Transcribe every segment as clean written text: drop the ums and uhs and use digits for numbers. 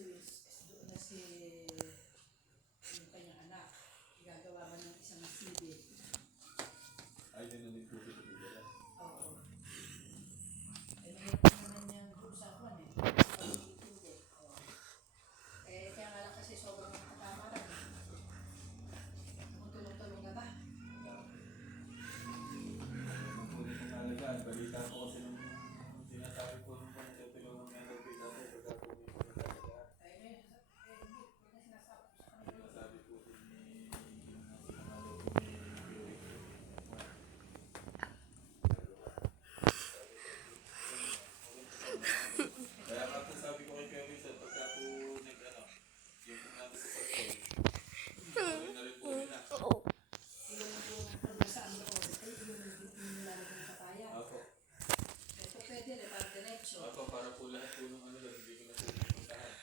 doon na si yung kanyang anak. Gagawa man ng isang CD. Ay, yun na din po dito dito. Oo. Eh, mahirap naman niyang doon sa kwan eh. Kaya nga lang kasi sobrang katamaran. Kung tulong-tulong na ba? Balita ko kasi nung sinasabi po nung pagtutulungan nga daw kita po pagka po may pagkakala. Hindi na sinasabi ko sa kanila. Sinasabi po din ni sinamalo po ni Yuri. Kaya nga po sabi ko kay Kevin sa pagka po nag-ano, yung po natin sa pagkain. Tuloy na rin po nila. Yung nasaan ko, yung nilalagay sa kaya. Ako. Ito pwede rin, para diretso. Ako para po lahat po nung ano lang, hindi ko na po pupuntahan.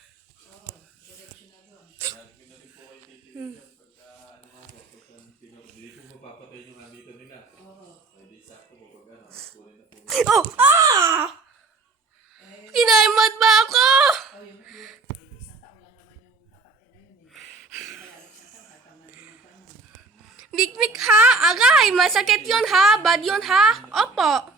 Oo, diretso na doon. Lahat ko na rin po kayo titirin pagka ano nga po, pagka hindi po mapapatay yung andito nila. Oo. Pwede sakto po pag ano, kunin na po. Oh! Ah! Eh, Kinaimot ba ako? yung isang taon lang naman yung kapatid na yun eh. Malalag siya sa tatama din ang tanong. Big ha? Aray! Masakit yun ha? Bad yun ha? Opo.